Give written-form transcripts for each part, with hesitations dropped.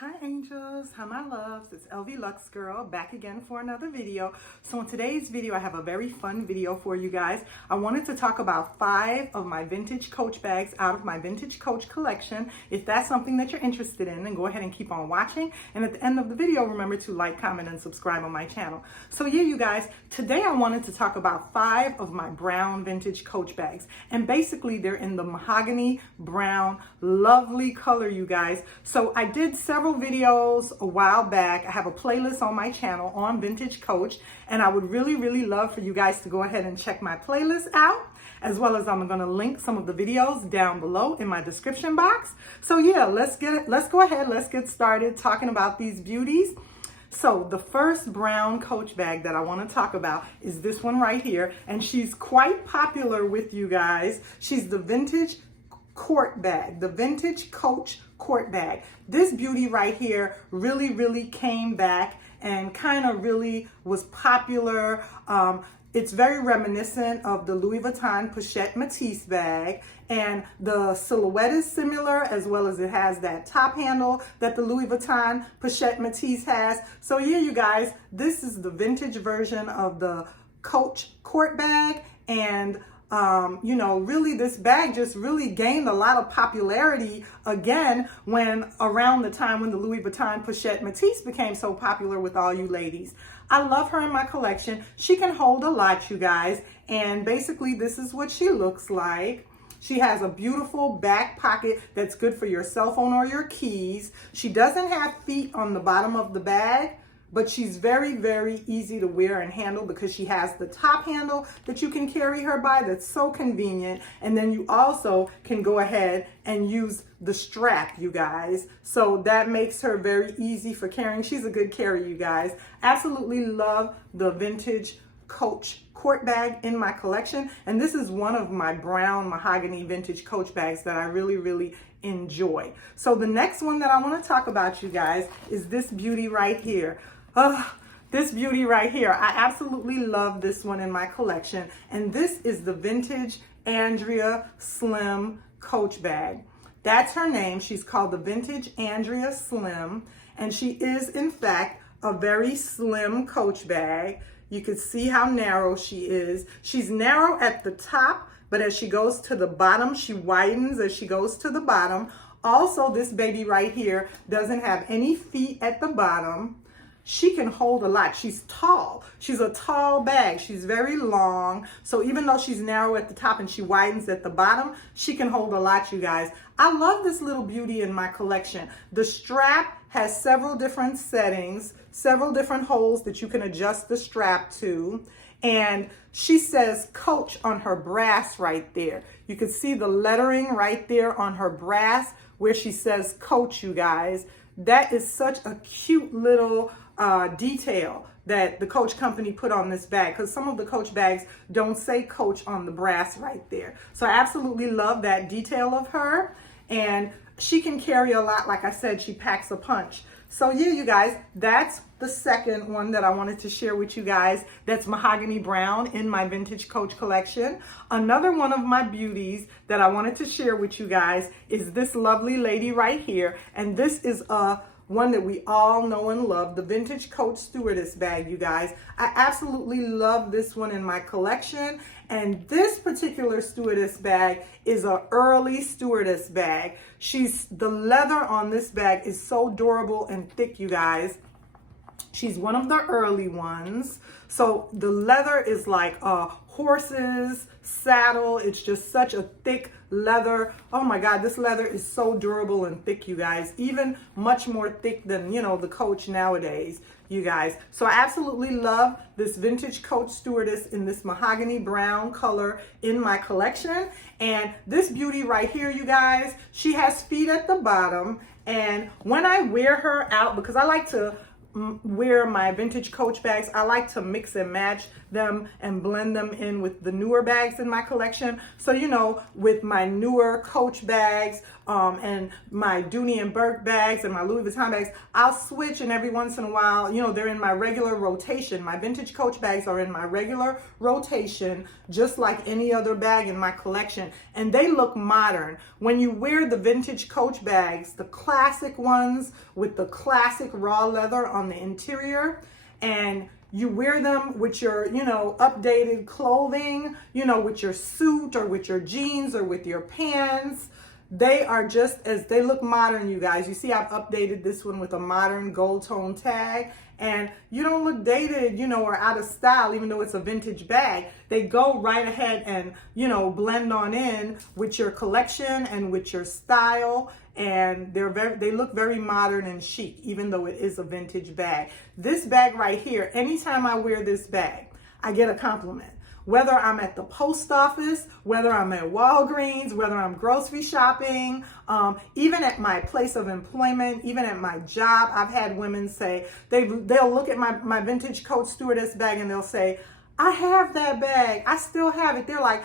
Hi angels, hi my loves, it's lvluxegirl back again for another video. So in today's video I have a very fun video for you guys. I wanted to talk about 5 of my vintage Coach bags out of my vintage Coach collection. If that's something that you're interested in, then go ahead and keep on watching, and at the end of the video remember to like, comment, and subscribe on my channel. So yeah, you guys, today I wanted to talk about 5 of my brown vintage Coach bags, and basically they're in the mahogany brown lovely color, you guys. So I did several videos a while back. I have a playlist on my channel on vintage Coach, and I would really love for you guys to go ahead and check my playlist out, as well as I'm going to link some of the videos down below in my description box. So yeah, let's get started talking about these beauties. So the first brown Coach bag that I want to talk about is this one right here, and she's quite popular with you guys. She's the vintage court bag, the vintage Coach court bag. This beauty right here really came back and kind of really was popular. It's very reminiscent of the Louis Vuitton Pochette Matisse bag, and the silhouette is similar, as well as it has that top handle that the Louis Vuitton Pochette Matisse has. So yeah, you guys, this is the vintage version of the Coach court bag, and you know, really this bag just really gained a lot of popularity again when around the time when the Louis Vuitton Pochette Matisse became so popular with all you ladies. I love her in my collection. She can hold a lot, you guys, and basically this is what she looks like. She has a beautiful back pocket that's good for your cell phone or your keys. She doesn't have feet on the bottom of the bag, but she's very easy to wear and handle because she has the top handle that you can carry her by. That's so convenient. And then you also can go ahead and use the strap, you guys. So that makes her very easy for carrying. She's a good carrier, you guys. Absolutely love the vintage Coach court bag in my collection. And this is one of my brown mahogany vintage Coach bags that I really enjoy. So the next one that I want to talk about, you guys, is this beauty right here. This beauty right here. I absolutely love this one in my collection. And this is the vintage Andrea Slim Coach bag. That's her name. She's called the vintage Andrea Slim. And she is, in fact, a very slim Coach bag. You can see how narrow she is. She's narrow at the top, but as she goes to the bottom, she widens as she goes to the bottom. Also, this baby right here doesn't have any feet at the bottom. She can hold a lot. She's tall. She's a tall bag. She's very long. So even though she's narrow at the top and she widens at the bottom, she can hold a lot, you guys. I love this little beauty in my collection. The strap has several different settings, several different holes that you can adjust the strap to. And she says Coach on her brass right there. You can see the lettering right there on her brass where she says Coach, you guys. That is such a cute little detail that the Coach company put on this bag, because some of the Coach bags don't say Coach on the brass right there. So I absolutely love that detail of her, and she can carry a lot. Like I said, she packs a punch. So yeah, you guys, that's the second one that I wanted to share with you guys. That's mahogany brown in my vintage Coach collection. Another one of my beauties that I wanted to share with you guys is this lovely lady right here. And this is one that we all know and love, the vintage Coach Stewardess bag, you guys. I absolutely love this one in my collection. And this particular Stewardess bag is an early Stewardess bag. The leather on this bag is so durable and thick, you guys. She's one of the early ones. So the leather is like a horse's saddle. It's just such a thick leather. Oh my God, this leather is so durable and thick, you guys. Even much more thick than, you know, the Coach nowadays, you guys. So I absolutely love this vintage Coach Stewardess in this mahogany brown color in my collection. And this beauty right here, you guys, she has feet at the bottom. And when I wear her out, because I like to wear my vintage Coach bags, I like to mix and match them and blend them in with the newer bags in my collection. So, you know, with my newer Coach bags and my Dooney and Burke bags and my Louis Vuitton bags, I'll switch, and every once in a while, you know, they're in my regular rotation. My vintage Coach bags are in my regular rotation, just like any other bag in my collection, and they look modern. When you wear the vintage Coach bags, the classic ones with the classic raw leather on the interior, and you wear them with your, you know, updated clothing, you know, with your suit or with your jeans or with your pants, they are just as, they look modern, you guys. You see, I've updated this one with a modern gold tone tag, and you don't look dated, you know, or out of style, even though it's a vintage bag. They go right ahead and, you know, blend on in with your collection and with your style, and they look very modern and chic, even though it is a vintage bag. This bag right here, anytime I wear this bag, I get a compliment. Whether I'm at the post office, whether I'm at Walgreens, whether I'm grocery shopping, even at my place of employment, even at my job, I've had women say, they'll look at my vintage Coach Stewardess bag and they'll say, I have that bag. I still have it. They're like,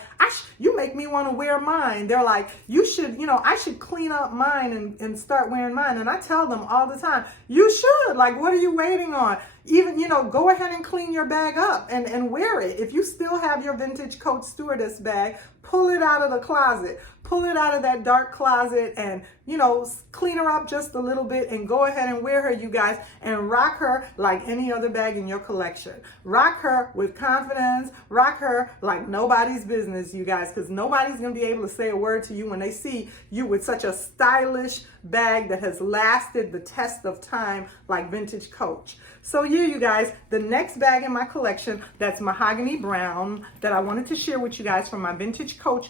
you make me want to wear mine. They're like, you should, you know, I should clean up mine and start wearing mine. And I tell them all the time, you should. Like, what are you waiting on? Even, you know, go ahead and clean your bag up and wear it. If you still have your vintage Coach Stewardess bag, pull it out of the closet. Pull it out of that dark closet and, you know, clean her up just a little bit and go ahead and wear her, you guys, and rock her like any other bag in your collection. Rock her with confidence. Rock her like nobody's business, you guys, because nobody's going to be able to say a word to you when they see you with such a stylish bag that has lasted the test of time like vintage Coach. So yeah, you guys, the next bag in my collection that's mahogany brown that I wanted to share with you guys from my vintage Coach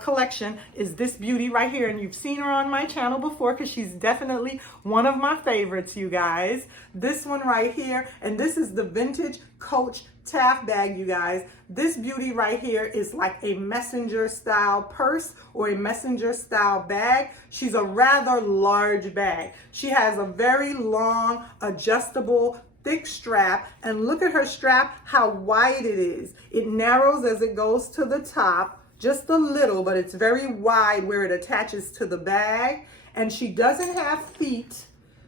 collection is this beauty right here, and you've seen her on my channel before because she's definitely one of my favorites, you guys. This one right here, and this is the vintage Coach Taft bag, you guys. This beauty right here is like a messenger style purse or a messenger style bag. She's a rather large bag. She has a very long adjustable thick strap, and look at her strap, how wide it is. It narrows as it goes to the top just a little, but it's very wide where it attaches to the bag. And she doesn't have feet.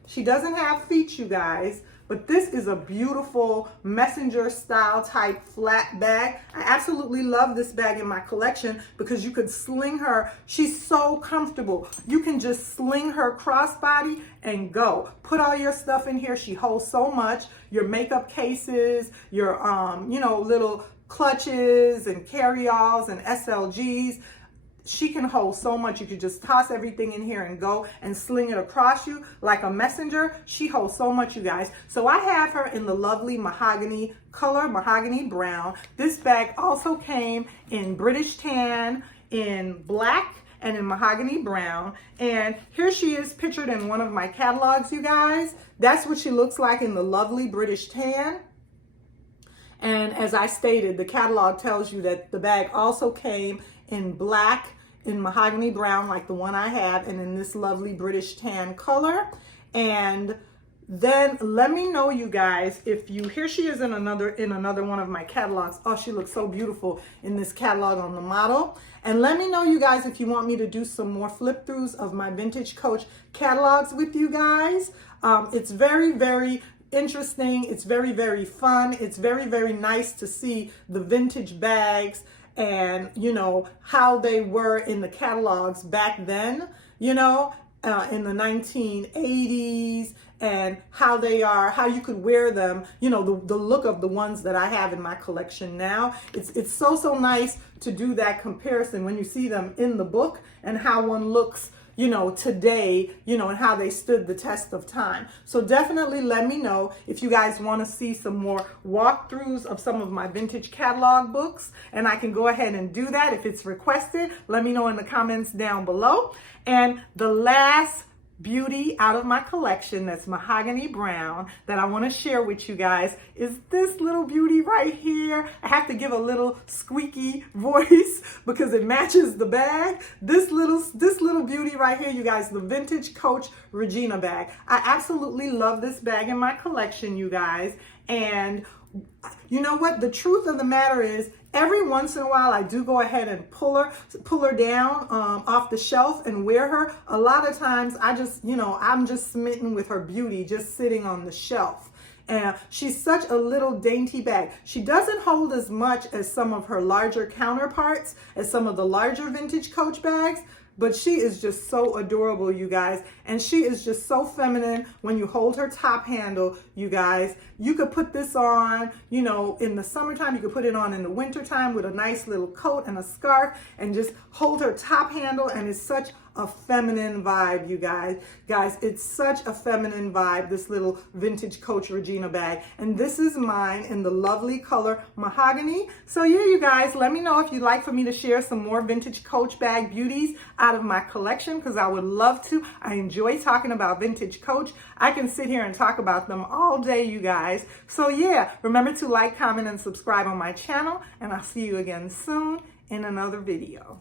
She doesn't have feet, you guys, but this is a beautiful messenger style type flat bag. I absolutely love this bag in my collection because you could sling her. She's so comfortable. You can just sling her crossbody and go. Put all your stuff in here. She holds so much. Your makeup cases, your you know, little clutches and carry-alls and SLGs. She can hold so much. You could just toss everything in here and go and sling it across you like a messenger. She holds so much, you guys. So I have her in the lovely mahogany color, mahogany brown. This bag also came in British tan, in black, and in mahogany brown. And here she is pictured in one of my catalogs, you guys. That's what she looks like in the lovely British tan. And as I stated, the catalog tells you that the bag also came in black, in mahogany brown like the one I have, and in this lovely British tan color. And then let me know, you guys, if you, here she is in another one of my catalogs. Oh, she looks so beautiful in this catalog on the model. And let me know, you guys, if you want me to do some more flip throughs of my vintage Coach catalogs with you guys. It's very, very interesting. It's very, very fun. It's very, very nice to see the vintage bags and, you know, how they were in the catalogs back then, you know, in the 1980s, and how they are, how you could wear them, you know, the look of the ones that I have in my collection now. It's so nice to do that comparison when you see them in the book and how one looks, you know, today, you know, and how they stood the test of time. So definitely let me know if you guys want to see some more walkthroughs of some of my vintage catalog books, and I can go ahead and do that if it's requested. Let me know in the comments down below. And the last beauty out of my collection that's mahogany brown that I want to share with you guys is this little beauty right here. I have to give a little squeaky voice because it matches the bag. This little beauty right here, you guys, the vintage Coach Regina bag. I absolutely love this bag in my collection, you guys. And you know what? The truth of the matter is, every once in a while, I do go ahead and pull her down off the shelf and wear her. A lot of times, I'm just smitten with her beauty just sitting on the shelf. And she's such a little dainty bag. She doesn't hold as much as some of her larger counterparts, as some of the larger vintage Coach bags, but she is just so adorable, you guys. And she is just so feminine when you hold her top handle, you guys. You could put this on, in the summertime. You could put it on in the wintertime with a nice little coat and a scarf and just hold her top handle, and it's such a feminine vibe, you guys. Guys, it's such a feminine vibe, this little vintage Coach Regina bag. And this is mine in the lovely color mahogany. So yeah, you guys, let me know if you'd like for me to share some more vintage Coach bag beauties out of my collection, because I would love to. I enjoy talking about vintage Coach. I can sit here and talk about them all day, you guys. So yeah, remember to like, comment, and subscribe on my channel, and I'll see you again soon in another video.